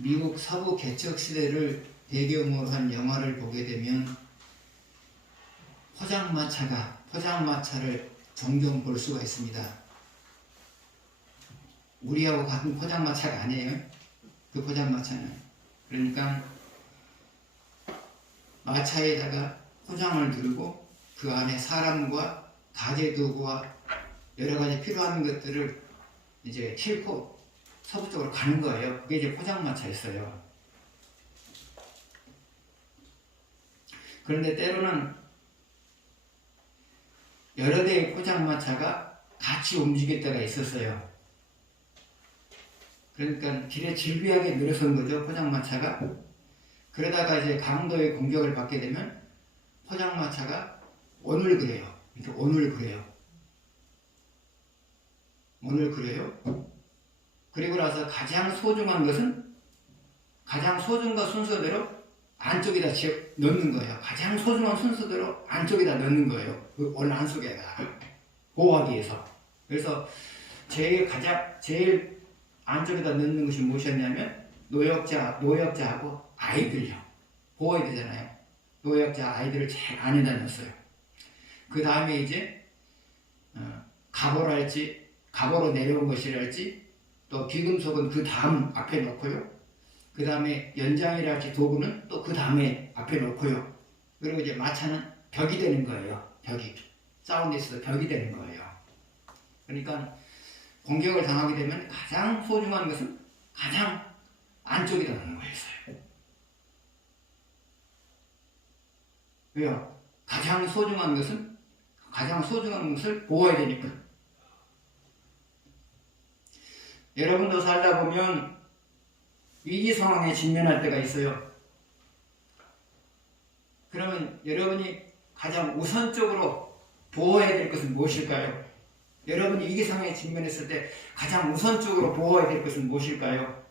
미국 서부 개척 시대를 배경으로 한 영화를 보게 되면 포장마차를 종종 볼 수가 있습니다. 우리하고 같은 포장마차가 아니에요. 그 포장마차는. 그러니까 마차에다가 포장을 들고 그 안에 사람과 가재도구와 여러 가지 필요한 것들을 이제 싣고 서부 쪽으로 가는 거예요. 그게 이제 포장마차였어요. 그런데 때로는 여러 대의 포장마차가 같이 움직일 때가 있었어요. 그러니까 길에 질비하게 늘어선 거죠, 포장마차가. 그러다가 이제 강도의 공격을 받게 되면 포장마차가 오늘 그래요. 이렇게 오늘 그래요. 그리고 나서 가장 소중한 것은 가장 소중한 순서대로 안쪽에다 넣는 거예요. 가장 소중한 순서대로 안쪽에다 넣는 거예요. 그 원 안속에다 보호하기 위해서. 그래서 제일 안쪽에다 넣는 것이 무엇이었냐면 노약자하고 아이들요. 보호해야 되잖아요. 노약자 아이들을 제일 안에다 넣었어요. 그 다음에 이제 갑오로 내려온 것이랄지 또 귀금속은 그 다음 앞에 놓고요. 그 다음에 연장이랄지 도구는 또 그 다음에 앞에 놓고요. 그리고 이제 마차는 벽이 되는 거예요. 벽이. 싸운 데 있어서 벽이 되는 거예요. 그러니까 공격을 당하게 되면 가장 소중한 것은 가장 안쪽에다 놓는 거였어요. 왜요? 가장 소중한 것을 보호해야 되니까. 여러분도 살다 보면 위기 상황에 직면할 때가 있어요. 그러면 여러분이 가장 우선적으로 보호해야 될 것은 무엇일까요? 여러분이 위기 상황에 직면했을 때 가장 우선적으로 보호해야 될 것은 무엇일까요?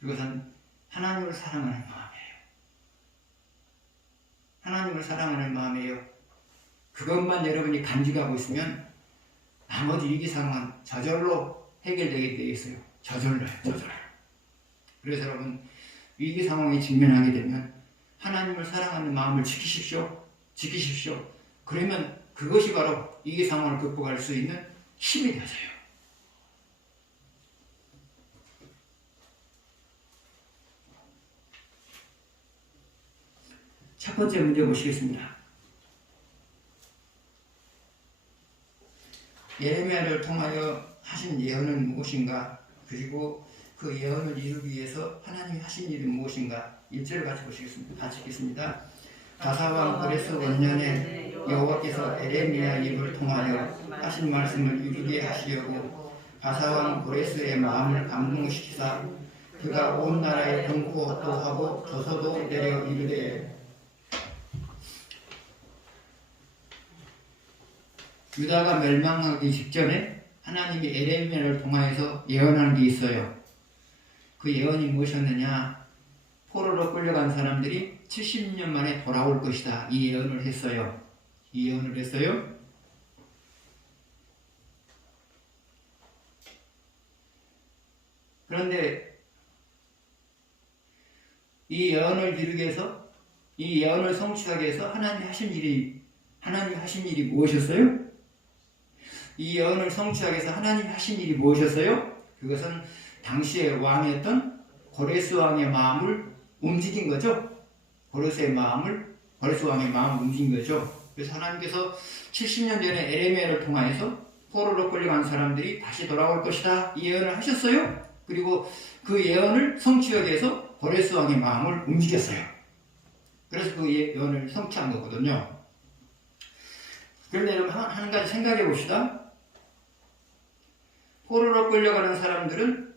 그것은 하나님을 사랑하는 마음이에요. 하나님을 사랑하는 마음이에요. 그것만 여러분이 간직하고 있으면 나머지 위기 상황은 저절로 해결되게 되어 있어요. 저절로요. 그래서 여러분 위기 상황에 직면하게 되면 하나님을 사랑하는 마음을 지키십시오. 그러면 그것이 바로 위기 상황을 극복할 수 있는 힘이 되어져요. 첫 번째 문제 보시겠습니다. 예레미야를 통하여 하신 예언은 무엇인가? 그리고 그 예언을 이루기 위해서 하나님이 하신 일은 무엇인가? 1절 같이 읽겠습니다. 바사왕 고레스 원년에 여호와께서 에레미야 입을 통하여 하신 말씀을 이루게 하시려고 바사왕 고레스의 마음을 감동시키사 그가 온 나라에 경고도 하고 조서도 내려 이르되 유다가 멸망하기 직전에 하나님이 에레미야를 통하여서 예언한 게 있어요. 그 예언이 무엇이었느냐? 포로로 끌려간 사람들이 70년 만에 돌아올 것이다. 이 예언을 했어요. 그런데 이 예언을 이루기 위해서, 이 예언을 성취하기 위해서 하나님이 하신 일이 무엇이었어요? 이 예언을 성취하기 위해서 하나님이 하신 일이 무엇이었어요? 그것은 당시의 왕이었던 고레스 왕의 마음을 움직인 거죠. 고레스 왕의 마음을 움직인 거죠. 그래서 하나님께서 70년 전에 에레미야를 통하여서 포로로 끌려간 사람들이 다시 돌아올 것이다. 이 예언을 하셨어요. 그리고 그 예언을 성취하기 위해서 고레스 왕의 마음을 움직였어요. 그래서 그 예언을 성취한 거거든요. 그런데 여러분 한 가지 생각해 봅시다. 포로로 끌려가는 사람들은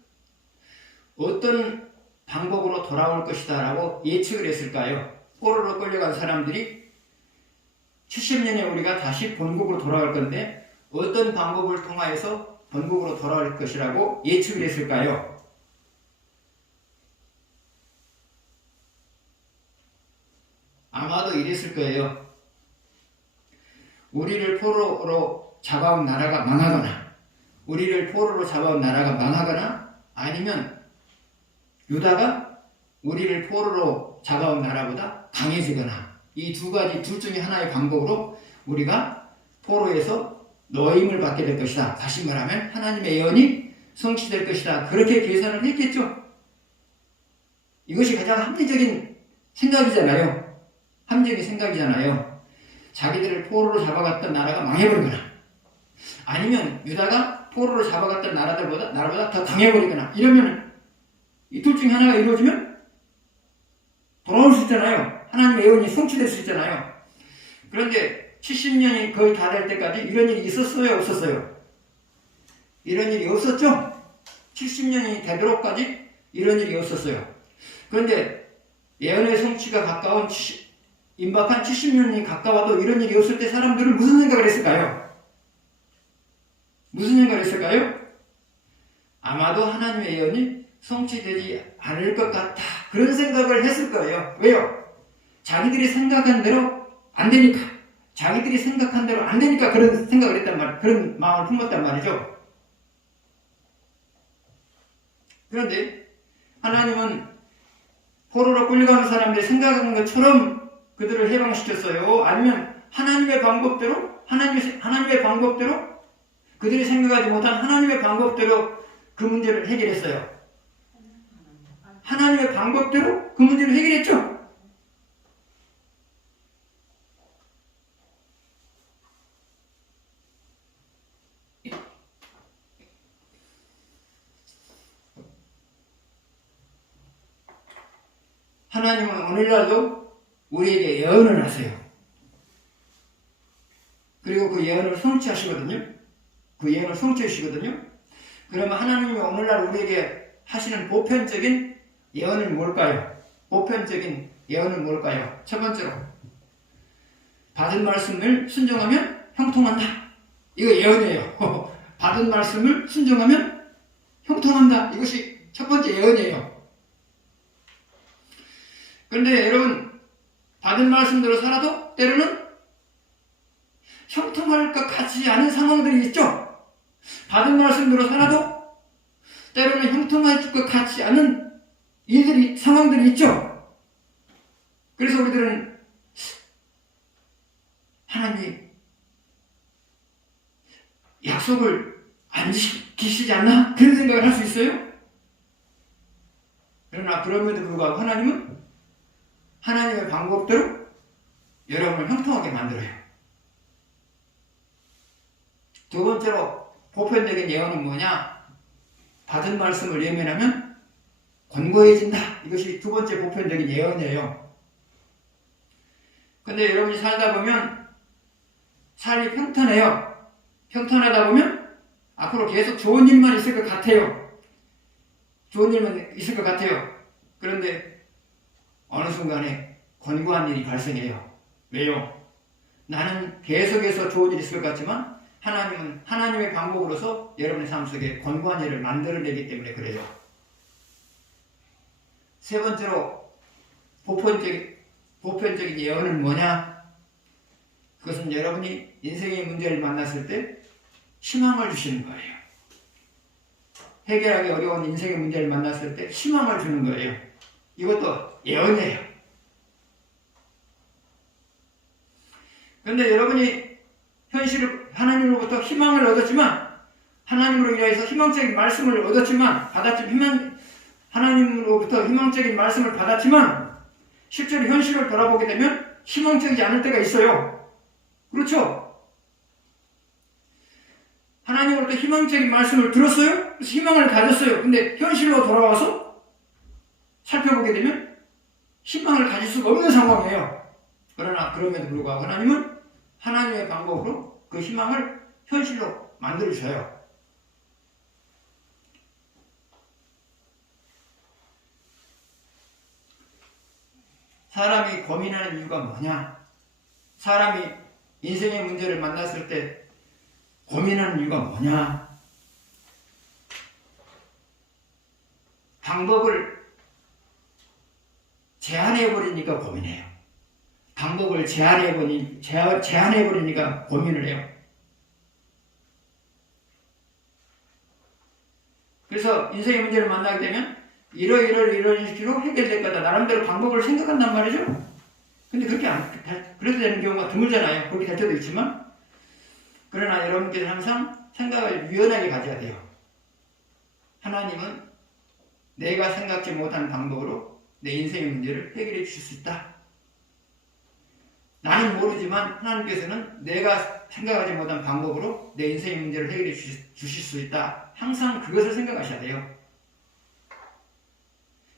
어떤 방법으로 돌아올 것이다 라고 예측을 했을까요? 포로로 끌려간 사람들이 70년에 우리가 다시 본국으로 돌아갈 건데 어떤 방법을 통하여서 본국으로 돌아올 것이라고 예측을 했을까요? 아마도 이랬을 거예요. 우리를 포로로 잡아온 나라가 망하거나 아니면 유다가 우리를 포로로 잡아온 나라보다 강해지거나 이 두 가지 둘 중에 하나의 방법으로 우리가 포로에서 노임을 받게 될 것이다. 다시 말하면 하나님의 예언이 성취될 것이다. 그렇게 계산을 했겠죠. 이것이 가장 합리적인 생각이잖아요. 합리적인 생각이잖아요. 자기들을 포로로 잡아갔던 나라가 망해버리거나 아니면 유다가 포로로 잡아갔던 나라보다 더 강해버리거나 이러면 이 둘 중에 하나가 이루어지면 돌아올 수 있잖아요. 하나님의 예언이 성취될 수 있잖아요. 그런데 70년이 거의 다 될 때까지 이런 일이 있었어요? 없었어요? 이런 일이 없었죠? 70년이 되도록까지 이런 일이 없었어요. 그런데 예언의 성취가 가까운 임박한 70년이 가까워도 이런 일이 없을 때 사람들은 무슨 생각을 했을까요? 무슨 생각을 했을까요? 아마도 하나님의 예언이 성취되지 않을 것 같다. 그런 생각을 했을 거예요. 왜요? 자기들이 생각한 대로 안 되니까. 자기들이 생각한 대로 안 되니까 그런 생각을 했단 말, 그런 마음을 품었단 말이죠. 그런데 하나님은 포로로 끌려가는 사람들이 생각하는 것처럼 그들을 해방시켰어요? 아니면 하나님의 방법대로 그들이 생각하지 못한 하나님의 방법대로 그 문제를 해결했어요? 하나님의 방법대로 그 문제를 해결했죠? 하나님은 오늘날도 우리에게 예언을 하세요. 그리고 그 예언을 성취하시거든요. 그 예언을 성취하시거든요. 그러면 하나님이 오늘날 우리에게 하시는 보편적인 예언은 뭘까요? 보편적인 예언은 뭘까요? 첫 번째로 받은 말씀을 순종하면 형통한다. 이거 예언이에요. 받은 말씀을 순종하면 형통한다. 이것이 첫 번째 예언이에요. 그런데 여러분, 받은 말씀대로 살아도 때로는 형통할 것 같지 않은 상황들이 있죠? 받은 말씀대로 살아도 때로는 형통할 것 같지 않은 상황들이 있죠? 그래서 우리들은 하나님, 약속을 안 지키시지 않나? 그런 생각을 할 수 있어요? 그러나 그럼에도 불구하고 하나님은 하나님의 방법대로 여러분을 형통하게 만들어요. 두 번째로 보편적인 예언은 뭐냐? 받은 말씀을 예면하면 권고해진다. 이것이 두 번째 보편적인 예언이에요. 근데 여러분이 살다 보면 삶이 평탄해요. 평탄하다 보면 앞으로 계속 좋은 일만 있을 것 같아요. 좋은 일만 있을 것 같아요. 그런데 어느 순간에 권고한 일이 발생해요. 왜요? 나는 계속해서 좋은 일이 있을 것 같지만 하나님은 하나님의 방법으로서 여러분의 삶 속에 권고한 일을 만들어내기 때문에 그래요. 세 번째로 보편적인 예언은 뭐냐? 그것은 여러분이 인생의 문제를 만났을 때 희망을 주시는 거예요. 해결하기 어려운 인생의 문제를 만났을 때 희망을 주는 거예요. 이것도 예언이에요. 그런데 여러분이 하나님으로부터 희망을 얻었지만, 하나님으로 인해서 희망적인 말씀을 얻었지만, 하나님으로부터 희망적인 말씀을 받았지만, 실제로 현실을 돌아보게 되면 희망적이지 않을 때가 있어요. 그렇죠? 하나님으로부터 희망적인 말씀을 들었어요? 그래서 희망을 가졌어요. 근데 현실로 돌아와서 살펴보게 되면 희망을 가질 수가 없는 상황이에요. 그러나 그럼에도 불구하고 하나님은 하나님의 방법으로 그 희망을 현실로 만들어줘요. 사람이 고민하는 이유가 뭐냐? 사람이 인생의 문제를 만났을 때 고민하는 이유가 뭐냐? 방법을 제한해버리니까 고민해요. 방법을 제한해버리니까 고민을 해요. 그래서 인생의 문제를 만나게 되면 이런 식으로 해결될 거다. 나름대로 방법을 생각한단 말이죠. 근데 그렇게 그래서 되는 경우가 드물잖아요. 그렇게 될 때도 있지만. 그러나 여러분께서 항상 생각을 유연하게 가져야 돼요. 하나님은 내가 생각지 못한 방법으로 내 인생의 문제를 해결해 주실 수 있다. 나는 모르지만 하나님께서는 내가 생각하지 못한 방법으로 내 인생의 문제를 해결해 주실 수 있다. 항상 그것을 생각하셔야 돼요.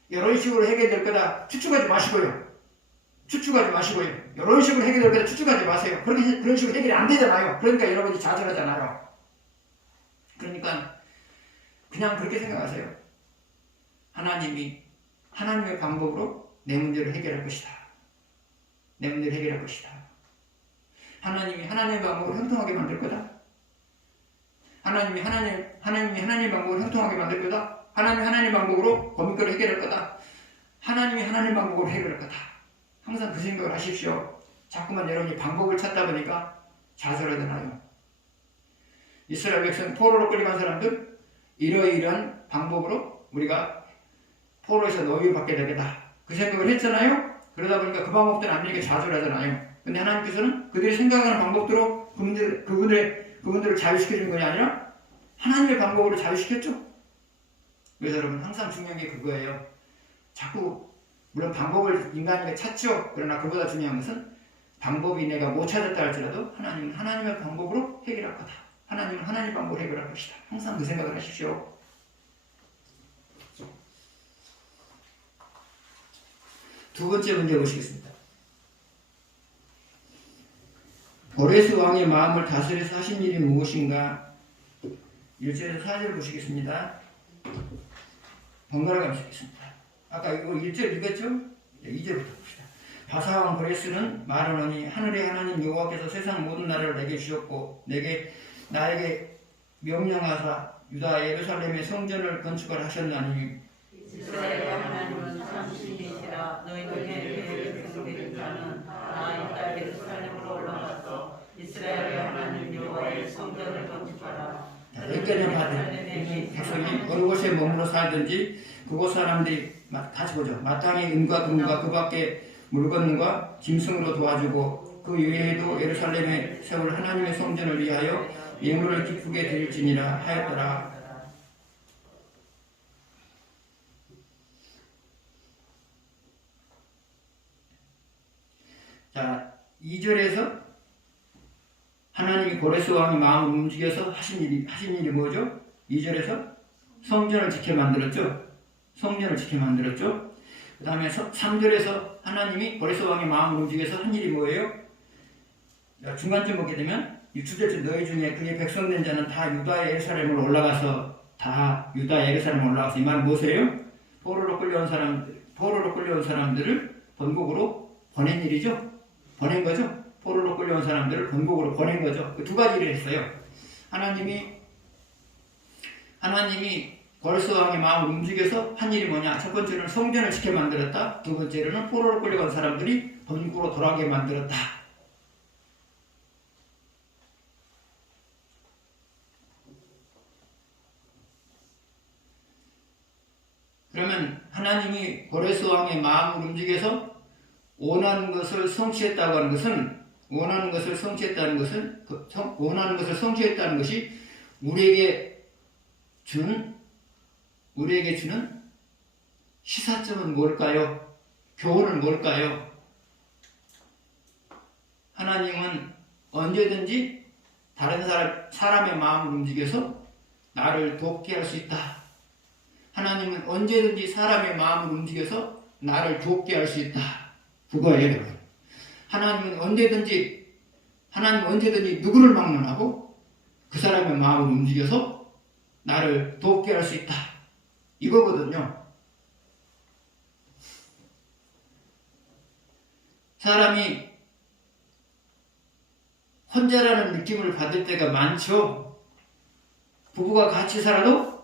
이런 식으로 해결될 거다 추측하지 마시고요. 추측하지 마시고요. 이런 식으로 해결될 거다 추측하지 마세요. 그런 식으로 해결이 안 되잖아요. 그러니까 여러분이 좌절하잖아요. 그러니까 그냥 그렇게 생각하세요. 하나님이 하나님의 방법으로 내 문제를 해결할 것이다. 내 문제를 해결할 것이다. 하나님이 하나님의 방법으로 형통하게 만들 거다. 하나님이 하나님의 방법으로 형통하게 만들 거다. 하나님이 하나님의 방법으로 고민거리를 해결할 거다. 하나님이 하나님의 방법으로 해결할 거다. 항상 그 생각을 하십시오. 자꾸만 여러분이 방법을 찾다 보니까 좌절하잖아요. 이스라엘 백성 포로로 끌려간 사람들 이러이러한 방법으로 우리가 포로에서 노예를 받게 되겠다. 그 생각을 했잖아요. 그러다 보니까 그 방법대로 안 되니까 좌절하잖아요. 근데 하나님께서는 그들이 생각하는 방법대로 그분들을 자유시켜주는 것이 아니라 하나님의 방법으로 자유시켰죠. 그래서 여러분 항상 중요한 게 그거예요. 자꾸 물론 방법을 인간이 찾죠. 그러나 그보다 중요한 것은 방법이 내가 못 찾았다 할지라도 하나님은 하나님의 방법으로 해결할 거다. 하나님은 하나님의 방법으로 해결할 것이다. 항상 그 생각을 하십시오. 두 번째 문제 보시겠습니다. 고레스 왕의 마음을 다스려서 하신 일이 무엇인가? 1절에서 4절 보시겠습니다. 번갈아 가시겠습니다. 아까 이거 1절 읽었죠? 2절부터 봅시다. 바사왕 고레스는 말하노니 하늘의 하나님 여호와께서 세상 모든 나라를 내게 주셨고 나에게 명령하사 유다 예루살렘의 성전을 건축을 하셨나니 이스라엘의 하나님은 참신이시라. 너희 중에 백성된 자는 다 유다 예루살렘으로 올라가서 이스라엘의 하나님 여호와의 성전을 건축하라. 여기까지 받은 백성이 어느 곳에 머물러 살든지 그곳 사람들이 같이 보죠. 마땅히 은과 금과 그 밖에 물건과 짐승으로 도와주고 그 외에도 예루살렘에 세울 하나님의 성전을 위하여 예물을 기쁘게 드릴지니라 하였더라. 자, 2절에서 하나님이 고레스 왕의 마음을 움직여서 하신 일이 뭐죠? 2절에서 성전을 지켜 만들었죠. 성전을 지켜 만들었죠. 그 다음에 3절에서 하나님이 고레스 왕의 마음을 움직여서 한 일이 뭐예요? 중간쯤 보게 되면 6절째 너희 중에 그의 백성된 자는 다 유다 예루살렘으로 올라가서 이 말은 무엇이에요? 포로로 끌려온 사람들을 본국으로 보낸 일이죠. 보낸 거죠. 포로로 끌려온 사람들을 본국으로 보낸 거죠. 그 두 가지를 했어요. 하나님이 고레스 왕의 마음을 움직여서 한 일이 뭐냐? 첫 번째는 성전을 지켜 만들었다. 두 번째로는 포로로 끌려간 사람들이 본국으로 돌아가게 만들었다. 그러면 하나님이 고레스 왕의 마음을 움직여서 원하는 것을 성취했다고 하는 것은 원하는 것을 성취했다는 것이 우리에게 주는 시사점은 뭘까요? 교훈은 뭘까요? 하나님은 언제든지 다른 사람의 마음을 움직여서 나를 돕게 할 수 있다. 하나님은 언제든지 사람의 마음을 움직여서 나를 돕게 할 수 있다. 그거예요, 여러분. 하나님은 언제든지 누구를 막론하고 그 사람의 마음을 움직여서 나를 돕게 할 수 있다. 이거거든요. 사람이 혼자라는 느낌을 받을 때가 많죠. 부부가 같이 살아도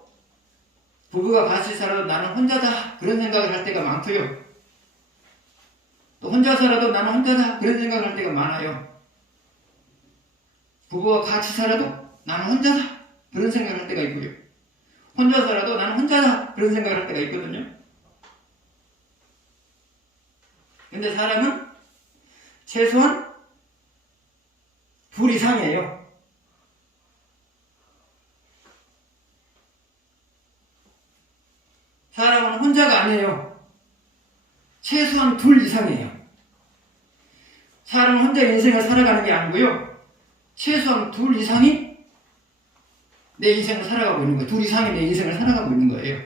나는 혼자다 그런 생각을 할 때가 많고요. 또 혼자 살아도 나는 혼자다 그런 생각을 할 때가 많아요. 부부가 같이 살아도 나는 혼자다 그런 생각을 할 때가 있고요. 혼자 살아도 나는 혼자다 그런 생각을 할 때가 있거든요. 근데 사람은 최소한 둘 이상이에요. 사람은 혼자가 아니에요. 최소한 둘 이상이에요. 사람은 혼자 인생을 살아가는 게 아니고요. 최소한 둘 이상이 내 인생을 살아가고 있는 거예요. 둘 이상이 내 인생을 살아가고 있는 거예요.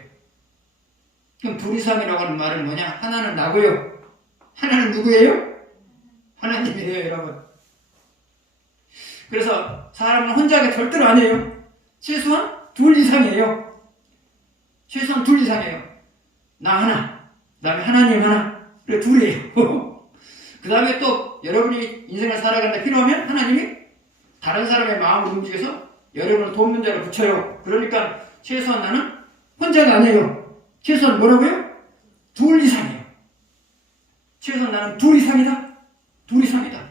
그럼 둘 이상이라고 하는 말은 뭐냐? 하나는 나고요. 하나는 누구예요? 하나님이에요, 여러분. 그래서 사람은 혼자가 절대로 아니에요. 최소한 둘 이상이에요. 최소한 둘 이상이에요. 나 하나, 그 다음에 하나님 하나, 그래 둘이에요. 그 다음에 또 여러분이 인생을 살아가는데 필요하면 하나님이 다른 사람의 마음을 움직여서 여러분을 돕는 자를 붙여요. 그러니까 최소한 나는 혼자가 아니에요. 최소한 뭐라고요? 둘 이상이에요. 최소한 나는 둘 이상이다. 둘 이상이다.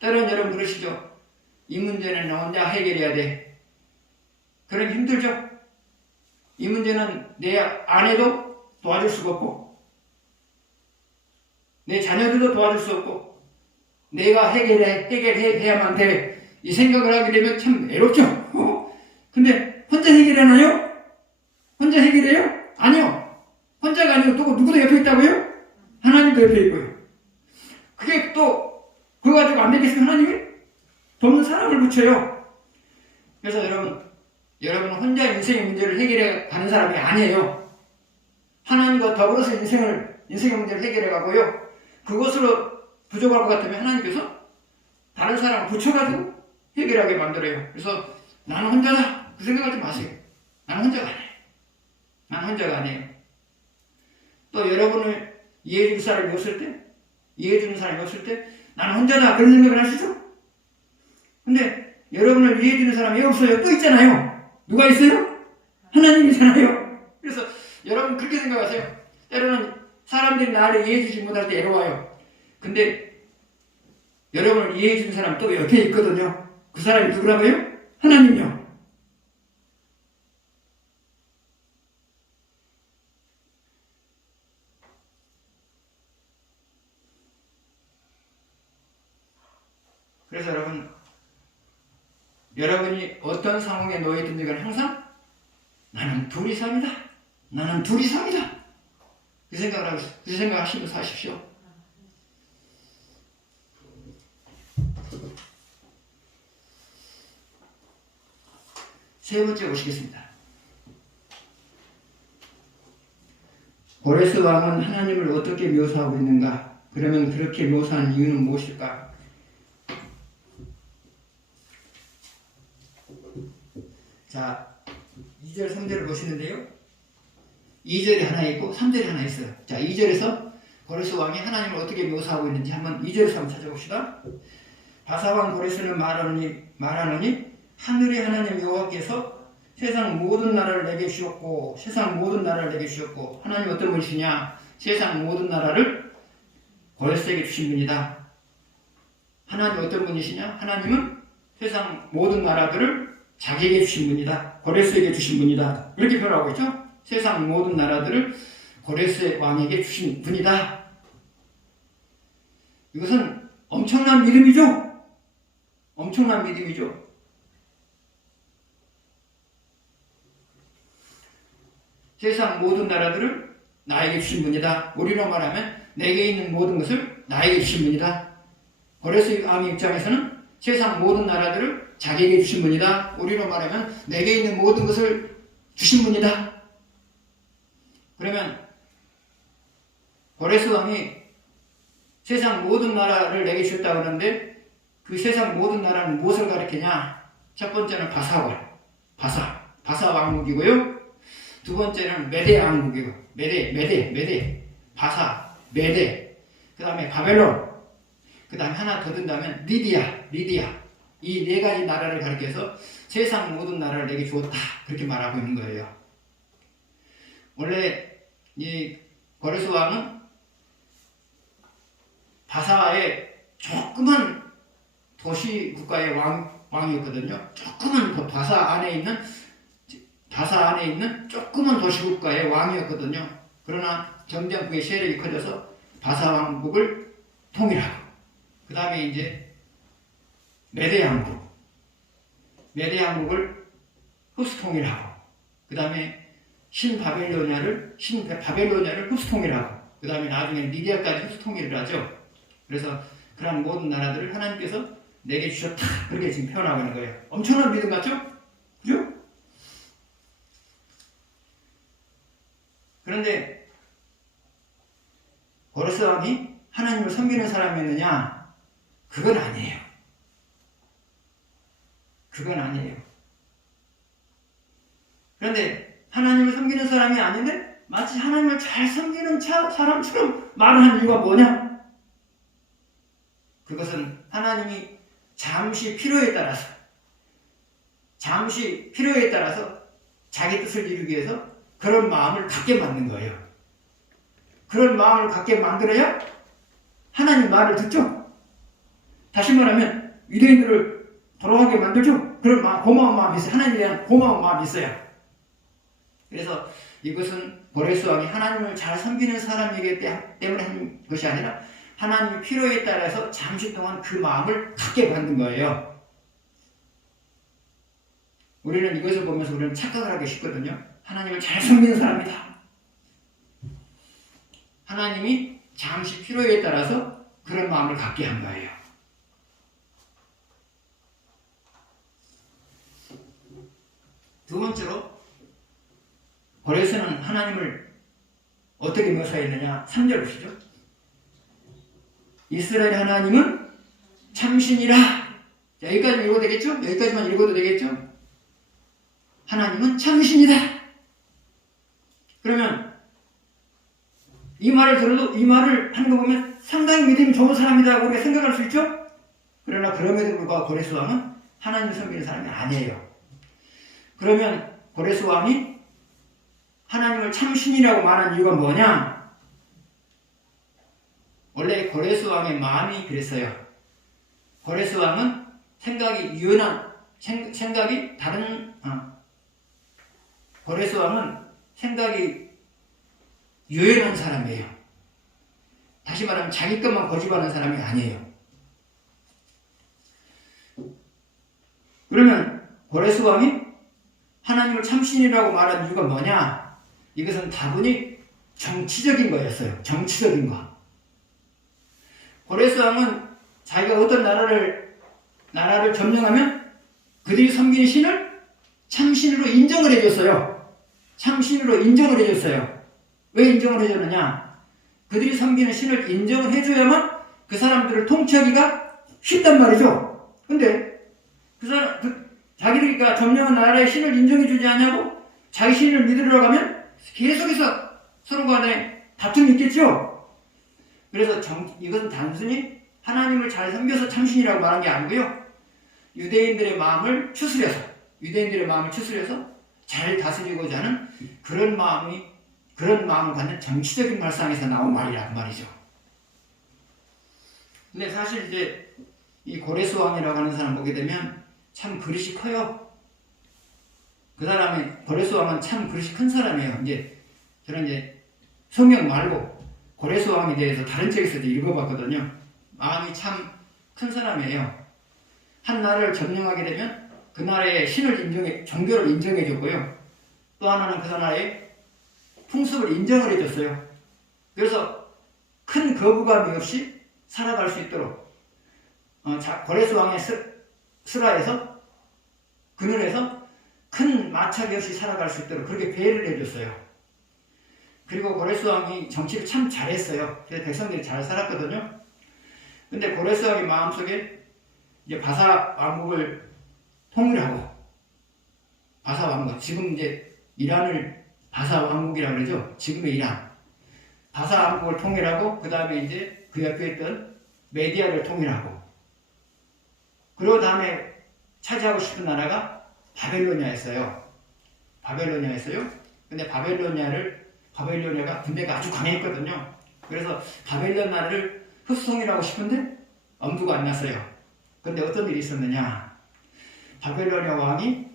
때로는 여러분 그러시죠? 이 문제는 나 혼자 해결해야 돼. 그러기 힘들죠? 이 문제는 내 아내도 도와줄 수가 없고 내 자녀들도 도와줄 수 없고 내가 해결해야만 돼. 이 생각을 하게 되면 참 외롭죠? 근데 혼자 해결하나요? 혼자 해결해요? 아니요. 혼자가 아니고 또 누구도 옆에 있다고요? 하나님도 옆에 있고요. 그게 또 그거 가지고 안 되겠으면 하나님이 돕는 사람을 붙여요. 그래서 여러분은 혼자 인생의 문제를 해결해 가는 사람이 아니에요. 하나님과 더불어서 인생의 문제를 해결해 가고요. 그것으로 부족할 것 같으면 하나님께서 다른 사람을 붙여가지고 해결하게 만들어요. 그래서 나는 혼자다. 그 생각하지 마세요. 나는 혼자가 아니에요. 나는 혼자가 아니에요. 또 여러분을 이해해줄 사람이 없을 때, 이해해주는 사람이 없을 때 나는 혼자다. 그런 생각을 하시죠? 근데 여러분을 이해해주는 사람이 없어요. 또 있잖아요. 누가 있어요? 하나님이잖아요. 그래서 여러분 그렇게 생각하세요. 때로는 사람들이 나를 이해해주지 못할 때 외로워요. 근데 여러분을 이해해주는 사람이 또 옆에 있거든요. 그 사람이 누구라고요? 하나님요. 그래서 여러분이 어떤 상황에 놓여 있든지 간에 항상 나는 둘 이상이다. 나는 둘 이상이다. 그 생각하시면서 하십시오. 세 번째 보시겠습니다. 고레스 왕은 하나님을 어떻게 묘사하고 있는가? 그러면 그렇게 묘사한 이유는 무엇일까? 자, 2절, 3절을 보시는데요. 2절이 하나 있고 3절이 하나 있어요. 자, 2절에서 고레스 왕이 하나님을 어떻게 묘사하고 있는지 한번 2절에서 한번 찾아봅시다. 바사왕 고레스는 말하노니 하늘의 하나님 여호와께서 세상 모든 나라를 내게 주셨고 세상 모든 나라를 내게 주셨고 하나님 어떤 분이시냐? 세상 모든 나라를 고레스에게 주신 분이다. 하나님 어떤 분이시냐? 하나님은 세상 모든 나라들을 자기에게 주신 분이다. 고레스에게 주신 분이다. 이렇게 표현하고 있죠. 세상 모든 나라들을 고레스 왕에게 주신 분이다. 이것은 엄청난 믿음이죠. 엄청난 믿음이죠. 세상 모든 나라들을 나에게 주신 분이다. 우리로 말하면 내게 있는 모든 것을 나에게 주신 분이다. 고레스 왕의 입장에서는 세상 모든 나라들을 자기에게 주신 분이다. 우리로 말하면 내게 있는 모든 것을 주신 분이다. 그러면 고레스 왕이 세상 모든 나라를 내게 주셨다고 하는데 그 세상 모든 나라는 무엇을 가리키냐? 첫 번째는 바사 왕국이고요. 두 번째는 메대 왕국이고 바사, 메대, 그 다음에 바벨론, 그 다음에 하나 더 든다면 리디아. 이 네 가지 나라를 가리켜서 세상 모든 나라를 내게 주었다. 그렇게 말하고 있는 거예요. 원래 이 고레스 왕은 바사의 조그만 도시 국가의 왕이었거든요. 조그만 바사 안에 있는 조그만 도시 국가의 왕이었거든요. 그러나 점점 그의 세력이 커져서 바사 왕국을 통일하고, 그 다음에 이제 메대 왕국을 흡수 통일하고, 그 다음에 바벨로니아를 흡수 통일하고, 그 다음에 나중에 미디아까지 흡수 통일을 하죠. 그래서 그런 모든 나라들을 하나님께서 내게 주셨다, 그렇게 지금 표현하고 있는 거예요. 엄청난 믿음 같죠? 그죠? 그런데 고레스 왕이 하나님을 섬기는 사람이었느냐? 그건 아니에요. 그건 아니에요. 그런데 하나님을 섬기는 사람이 아닌데 마치 하나님을 잘 섬기는 사람처럼 말을 한 이유가 뭐냐? 그것은 하나님이 잠시 필요에 따라서 자기 뜻을 이루기 위해서 그런 마음을 갖게 만든 거예요. 그런 마음을 갖게 만들어야 하나님 말을 듣죠. 다시 말하면 유대인들을 돌아가게 만들죠. 그런 고마운 마음이 있어요. 하나님에 대한 고마운 마음이 있어요. 그래서 이것은 고레스 왕이 하나님을 잘 섬기는 사람이기 때문에 한 것이 아니라 하나님의 필요에 따라서 잠시 동안 그 마음을 갖게 만든 거예요. 우리는 이것을 보면서 우리는 착각을 하기 쉽거든요. 하나님을 잘 섬기는 사람이다. 하나님이 잠시 필요에 따라서 그런 마음을 갖게 한 거예요. 두 번째로 고레스는 하나님을 어떻게 묘사했느냐? 3절 보시죠. 이스라엘 하나님은 참신이라. 자, 여기까지만 읽어도 되겠죠? 여기까지만 읽어도 되겠죠? 하나님은 참신이다. 그러면 이 말을 들어도 이 말을 하는 거 보면 상당히 믿음이 좋은 사람이다 우리가 생각할 수 있죠? 그러나 그럼에도 불구하고 고레스 왕은 하나님을 섬기는 사람이 아니에요. 그러면 고레스 왕이 하나님을 참신이라고 말한 이유가 뭐냐? 원래 고레스 왕의 마음이 그랬어요. 고레스 왕은 고레스 왕은 생각이 유연한 사람이에요. 다시 말하면 자기 것만 고집하는 사람이 아니에요. 그러면 고레스 왕이 하나님을 참신이라고 말한 이유가 뭐냐? 이것은 다분히 정치적인 거였어요. 정치적인 거. 고레스 왕은 자기가 어떤 나라를 점령하면 그들이 섬기는 신을 참신으로 인정을 해줬어요. 참신으로 인정을 해줬어요. 왜 인정을 해줬느냐? 그들이 섬기는 신을 인정을 해줘야만 그 사람들을 통치하기가 쉽단 말이죠. 근데 자기들이 점령한 나라의 신을 인정해주지 않냐고 자기 신을 믿으러 가면 계속해서 서로 간에 다툼이 있겠죠. 그래서 이것은 단순히 하나님을 잘 섬겨서 참신이라고 말한 게 아니고요. 유대인들의 마음을 추스려서 잘 다스리고자 하는 그런 마음을 갖는 정치적인 발상에서 나온 말이란 말이죠. 근데 사실 이제 이 고레스 왕이라고 하는 사람 보게 되면 참 그릇이 커요. 그 사람이 고레스 왕은 참 그릇이 큰 사람이에요. 저는 성경 말고 고레스 왕에 대해서 다른 책에서도 읽어봤거든요. 마음이 참 큰 사람이에요. 한 나라를 점령하게 되면 그 나라의 종교를 인정해줬고요. 또 하나는 그 나라의 풍습을 인정을 해줬어요. 그래서 큰 거부감이 없이 살아갈 수 있도록 고레스 왕의 그늘에서 큰 마찰이 없이 살아갈 수 있도록 그렇게 배려를 해줬어요. 그리고 고레스 왕이 정치를 참 잘했어요. 그래서 백성들이 잘 살았거든요. 근데 고레스 왕의 마음속에 이제 바사 왕국을 통일하고, 바사 왕국, 지금 이제 이란을 바사 왕국이라고 그러죠. 지금의 이란. 바사 왕국을 통일하고, 그 다음에 이제 그 옆에 있던 메디아를 통일하고, 그리고 다음에 차지하고 싶은 나라가 바벨로니아였어요. 근데 바벨로니아가 군대가 아주 강했거든요. 그래서 바벨로니아를 흡수통일하고 싶은데 엄두가 안 났어요. 그런데 어떤 일이 있었느냐? 바벨로니아 왕이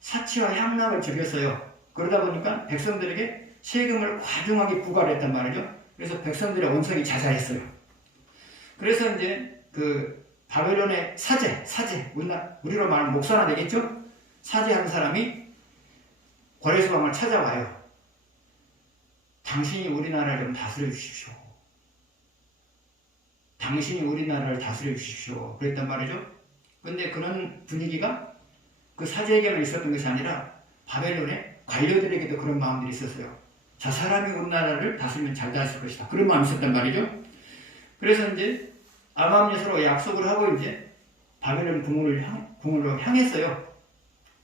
사치와 향락을 즐겼어요. 그러다 보니까 백성들에게 세금을 과중하게 부과했단 말이죠. 그래서 백성들의 언성이 자자했어요. 그래서 이제 그 바벨론의 사제, 우리로 말하면 목사나 되겠죠? 사제하는 사람이 고레스 왕을 찾아와요. 당신이 우리나라를 좀 다스려 주십시오. 당신이 우리나라를 다스려 주십시오. 그랬단 말이죠. 근데 그런 분위기가 그 사제에게만 있었던 것이 아니라 바벨론의 관료들에게도 그런 마음들이 있었어요. 저 사람이 우리나라를 다스리면 잘 다스릴 것이다. 그런 마음이 있었단 말이죠. 그래서 이제 아밤이 서로 약속을 하고 이제 바벨론 궁으로 향했어요.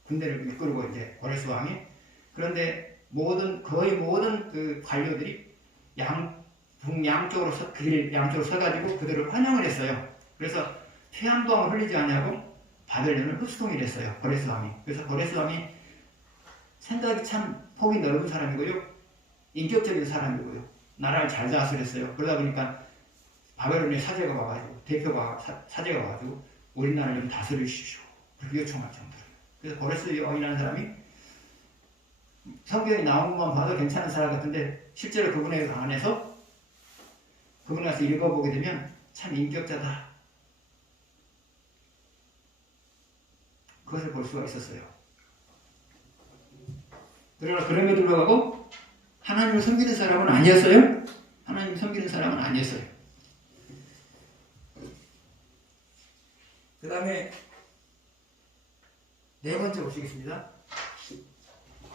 군대를 이끌고 이제 고레스 왕이. 그런데 거의 모든 그 관료들이 양쪽으로 서가지고 그들을 환영을 했어요. 그래서 피 한 방울 흘리지 않냐고 바벨론을 흡수통일 했어요. 고레스 왕이. 그래서 고레스 왕이 생각이 참 폭이 넓은 사람이고요. 인격적인 사람이고요. 나라를 잘 다스렸어요. 그러다 보니까 바벨론의 사제가 와가지고 사제가 와가지고 우리나라를 좀 다스려 주십시오. 그렇게 요청할 정도로. 그래서 고레스 왕이라는 사람이 성경에 나온 것만 봐도 괜찮은 사람 같은데 실제로 그분에 관해서 그분에 가서 읽어보게 되면 참 인격자다. 그것을 볼 수가 있었어요. 그러나 그럼에도 불구하고 하나님을 섬기는 사람은 아니었어요. 하나님을 섬기는 사람은 아니었어요. 그 다음에 네 번째 보시겠습니다.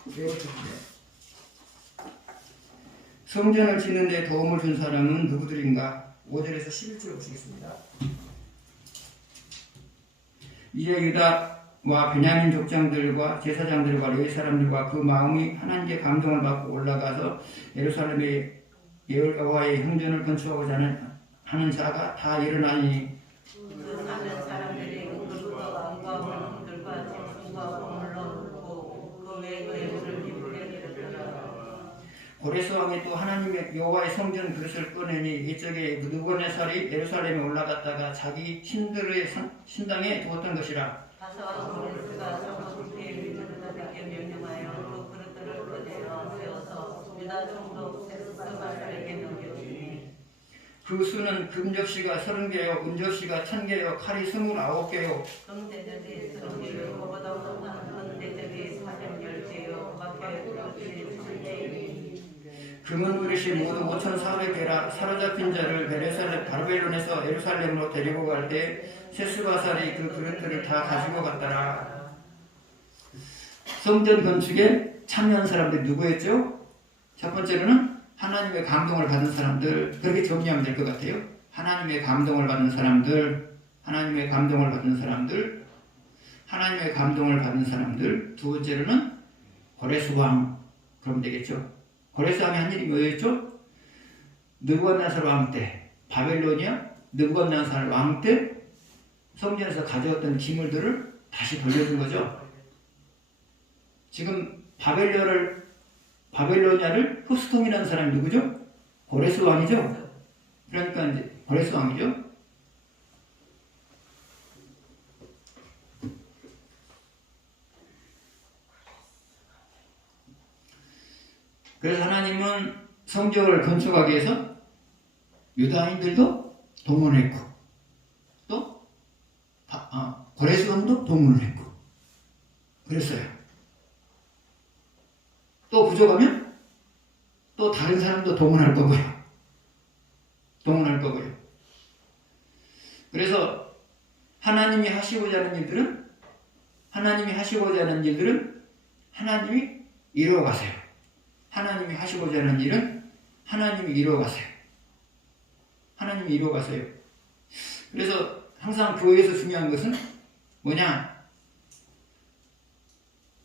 네 번째 문제. 성전을 짓는 데 도움을 준 사람은 누구들인가? 5절에서 11절 보시겠습니다. 이에 유다와 베냐민 족장들과 제사장들과 레위 사람들과 그 마음이 하나님께 감동을 받고 올라가서 예루살렘에 여호와의 성전을 건축하고자 하는 자가 다 일어나니 그 사는 사람들이 그들과 왕과 문들과 짐승과 보물로 놓고 그 외의 물을 기쁘게 드렸더라. 고레스 왕이 또 하나님의 여호와의 성전 그릇을 꺼내니 이쪽에 느부갓네살이 예루살렘에 올라갔다가 자기 신들의 신당에 두었던 것이라. 가서 고레스가 성소에 유다에게 명령하여 그 그릇들을 꺼내어 세워서 유다 총독 스바살에게 넘겨주니 그 수는 금접시가 30개요 은접시가 1000개요 칼이 29개요 금대접이 30개요 그보다 못한 은대접이 410개요 그 밖에 그릇이 1000개이니 금은 그릇이 모두 5400개라. 사로잡힌 자를 바벨론에서 예루살렘으로 데리고 갈 때 세스바살이 그 그릇들을 다 가지고 갔더라. 성전 건축에 참여한 사람들이 누구였죠? 첫 번째로는 하나님의 감동을 받은 사람들. 그렇게 정리하면 될 것 같아요. 하나님의 감동을 받은 사람들, 하나님의 감동을 받은 사람들, 하나님의 감동을 받은 사람들. 두 번째로는 고레스 왕. 그러면 되겠죠. 고레스 왕이 한 일이 뭐였죠? 느부갓네살 왕 때, 바벨로니아 느부갓네살 왕 때 성전에서 가져왔던 기물들을 다시 돌려준 거죠. 지금 바벨로니아를 흡수통일하는 사람이 누구죠? 고레스 왕이죠. 그러니까 이제 고레스 왕이죠. 그래서 하나님은 성전을 건축하기 위해서 유다인들도 동원했고 또 고레스 왕도 동원을 했고 그랬어요. 또 부족하면 또 다른 사람도 동원할 거고요. 그래서 하나님이 하시고자 하는 일들은 하나님이 이루어 가세요. 하나님이 하시고자 하는 일은 하나님이 이루어 가세요. 그래서 항상 교회에서 중요한 것은 뭐냐?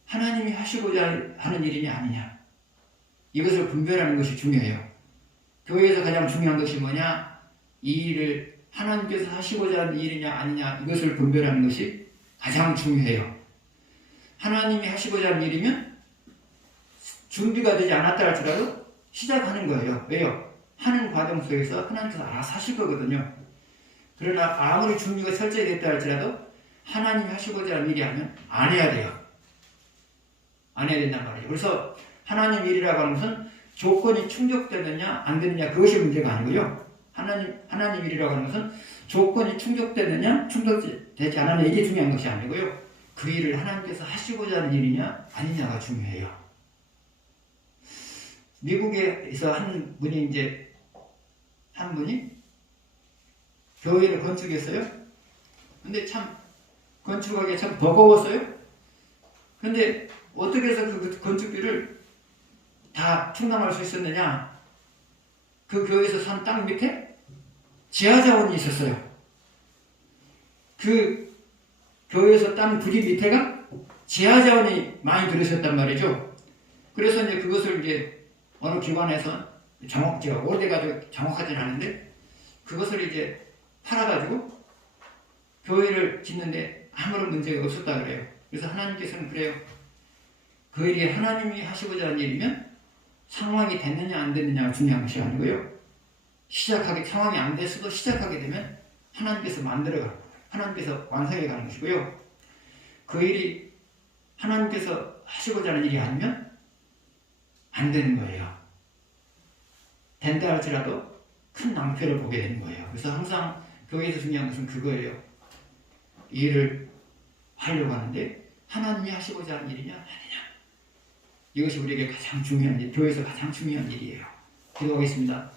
하나님이 하시고자 하는 일이냐 아니냐. 이것을 분별하는 것이 중요해요. 교회에서 가장 중요한 것이 뭐냐? 이 일을 하나님께서 하시고자 하는 일이냐 아니냐. 이것을 분별하는 것이 가장 중요해요. 하나님이 하시고자 하는 일이면 준비가 되지 않았다 할지라도 시작하는 거예요. 왜요? 하는 과정 속에서 하나님께서 알아서 하실 거거든요. 그러나 아무리 준비가 철저히 됐다 할지라도 하나님이 하시고자 하는 일이 하면 안 해야 돼요. 안 해야 된단 말이에요. 그래서 하나님 일이라고 하는 것은 조건이 충족되느냐 안 되느냐 그것이 문제가 아니고요. 하나님 일이라고 하는 것은 조건이 충족되느냐 충족되지 않느냐 이게 중요한 것이 아니고요. 그 일을 하나님께서 하시고자 하는 일이냐 아니냐가 중요해요. 미국에서 한 분이 교회를 건축했어요. 근데 참 건축하기 참 버거웠어요. 근데 어떻게 해서 그 건축비를 다 충당할 수 있었느냐? 그 교회에서 산 땅 밑에 지하자원이 있었어요. 그 교회에서 땅 부지 밑에가 지하자원이 많이 들으셨단 말이죠. 그래서 이제 그것을 이제 어느 기관에서 제가 오래돼가지고 정확하진 않은데 그것을 이제 팔아가지고 교회를 짓는데 아무런 문제가 없었다 그래요. 그래서 하나님께서는 그래요. 그 일이 하나님이 하시고자 하는 일이면 상황이 됐느냐 안 됐느냐가 중요한 것이 아니고요. 상황이 안 됐어도 시작하게 되면 하나님께서 만들어가고 하나님께서 완성해 가는 것이고요. 그 일이 하나님께서 하시고자 하는 일이 아니면 안 되는 거예요. 된다 할지라도 큰 낭패를 보게 되는 거예요. 그래서 항상 교회에서 중요한 것은 그거예요. 이 일을 하려고 하는데 하나님이 하시고자 하는 일이냐 아니냐. 이것이 우리에게 가장 중요한 일, 교회에서 가장 중요한 일이에요. 기도하겠습니다.